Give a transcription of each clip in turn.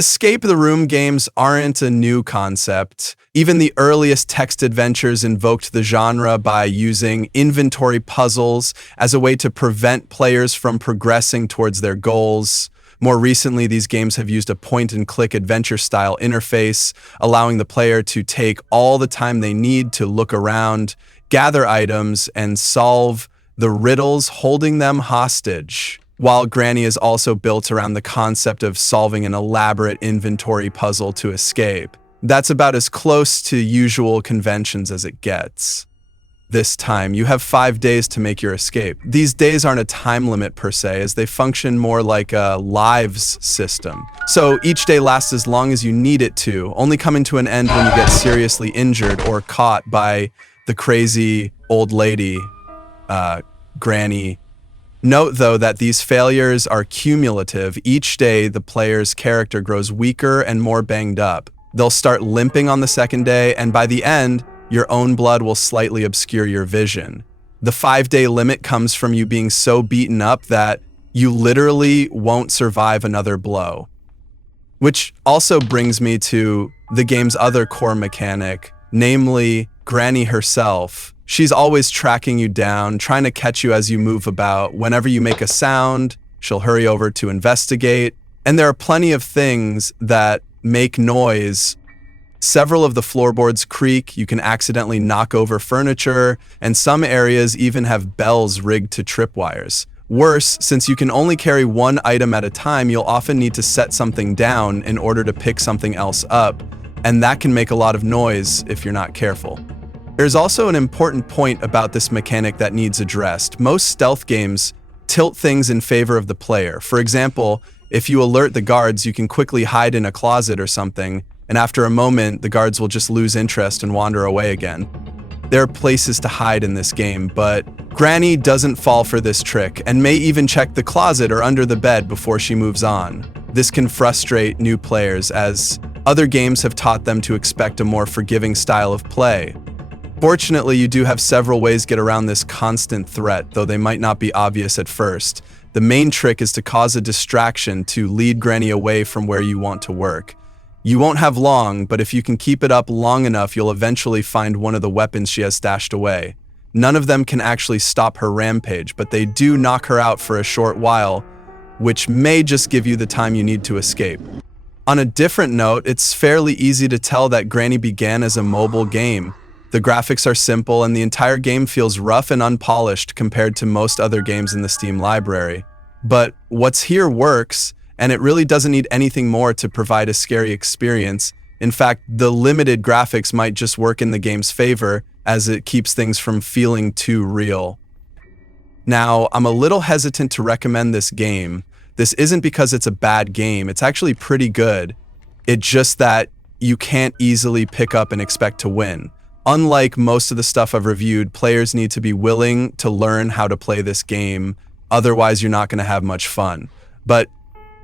Escape the room games aren't a new concept. Even the earliest text adventures invoked the genre by using inventory puzzles as a way to prevent players from progressing towards their goals. More recently, these games have used a point-and-click adventure-style interface, allowing the player to take all the time they need to look around, gather items, and solve the riddles holding them hostage. While Granny is also built around the concept of solving an elaborate inventory puzzle to escape. That's about as close to usual conventions as it gets. This time, you have 5 days to make your escape. These days aren't a time limit per se, as they function more like a lives system. So each day lasts as long as you need it to, only coming to an end when you get seriously injured or caught by the crazy old lady, Granny. Note, though, that these failures are cumulative. Each day, the player's character grows weaker and more banged up. They'll start limping on the second day, and by the end, your own blood will slightly obscure your vision. The 5-day limit comes from you being so beaten up that you literally won't survive another blow. Which also brings me to the game's other core mechanic, namely Granny herself. She's always tracking you down, trying to catch you as you move about. Whenever you make a sound, she'll hurry over to investigate. And there are plenty of things that make noise. Several of the floorboards creak, you can accidentally knock over furniture, and some areas even have bells rigged to tripwires. Worse, since you can only carry one item at a time, you'll often need to set something down in order to pick something else up, and that can make a lot of noise if you're not careful. There's also an important point about this mechanic that needs addressed. Most stealth games tilt things in favor of the player. For example, if you alert the guards, you can quickly hide in a closet or something, and after a moment, the guards will just lose interest and wander away again. There are places to hide in this game, but Granny doesn't fall for this trick and may even check the closet or under the bed before she moves on. This can frustrate new players, as other games have taught them to expect a more forgiving style of play. Fortunately, you do have several ways to get around this constant threat, though they might not be obvious at first. The main trick is to cause a distraction to lead Granny away from where you want to work. You won't have long, but if you can keep it up long enough, you'll eventually find one of the weapons she has stashed away. None of them can actually stop her rampage, but they do knock her out for a short while, which may just give you the time you need to escape. On a different note, it's fairly easy to tell that Granny began as a mobile game. The graphics are simple, and the entire game feels rough and unpolished compared to most other games in the Steam library. But what's here works, and it really doesn't need anything more to provide a scary experience. In fact, the limited graphics might just work in the game's favor, as it keeps things from feeling too real. Now, I'm a little hesitant to recommend this game. This isn't because it's a bad game, it's actually pretty good. It's just that you can't easily pick up and expect to win. Unlike most of the stuff I've reviewed, players need to be willing to learn how to play this game, otherwise you're not going to have much fun. But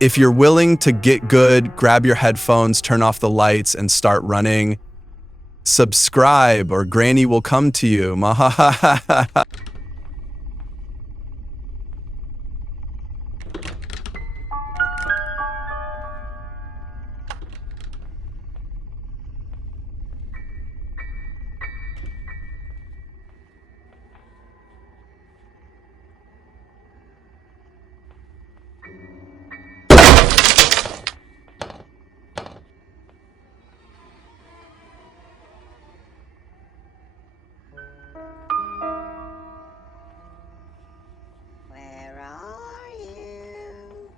if you're willing to get good, grab your headphones, turn off the lights, and start running, subscribe or Granny will come to you. Mahahaha. Where are you?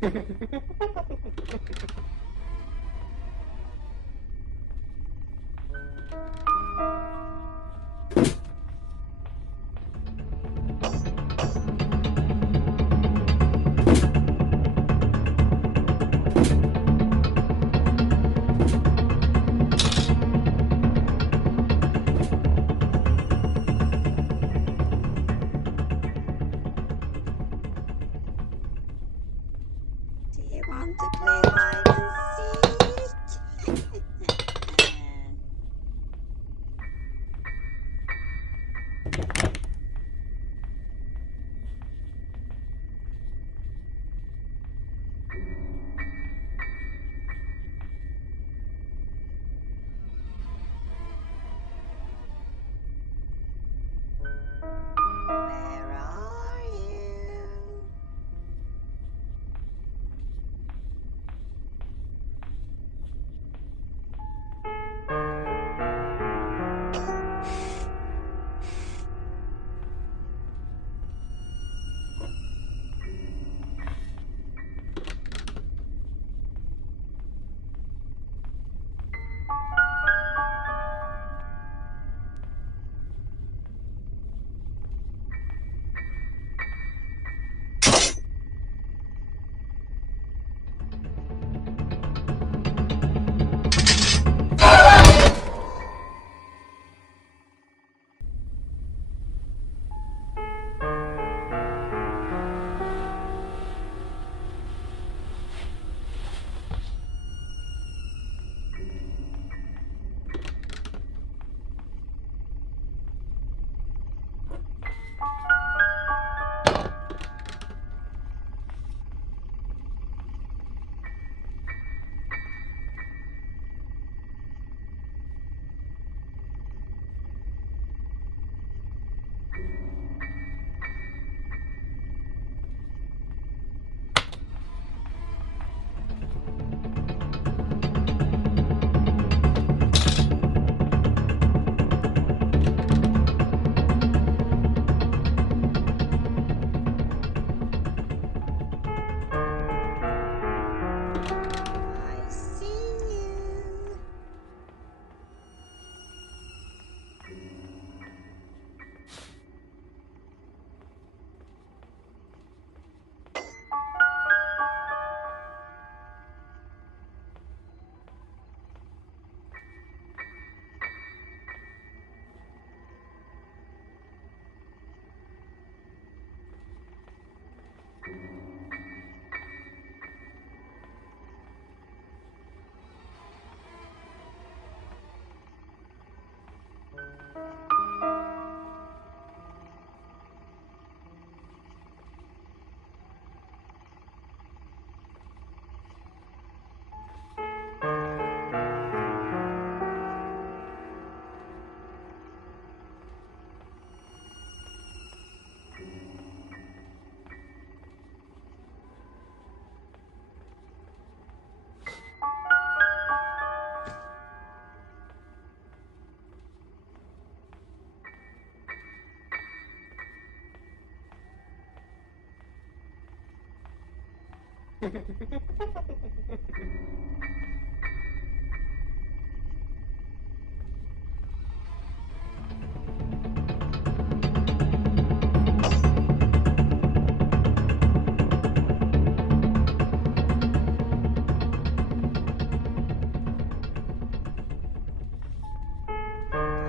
Do you want to play hide and seek? Where are you? I see you.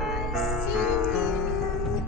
I see you.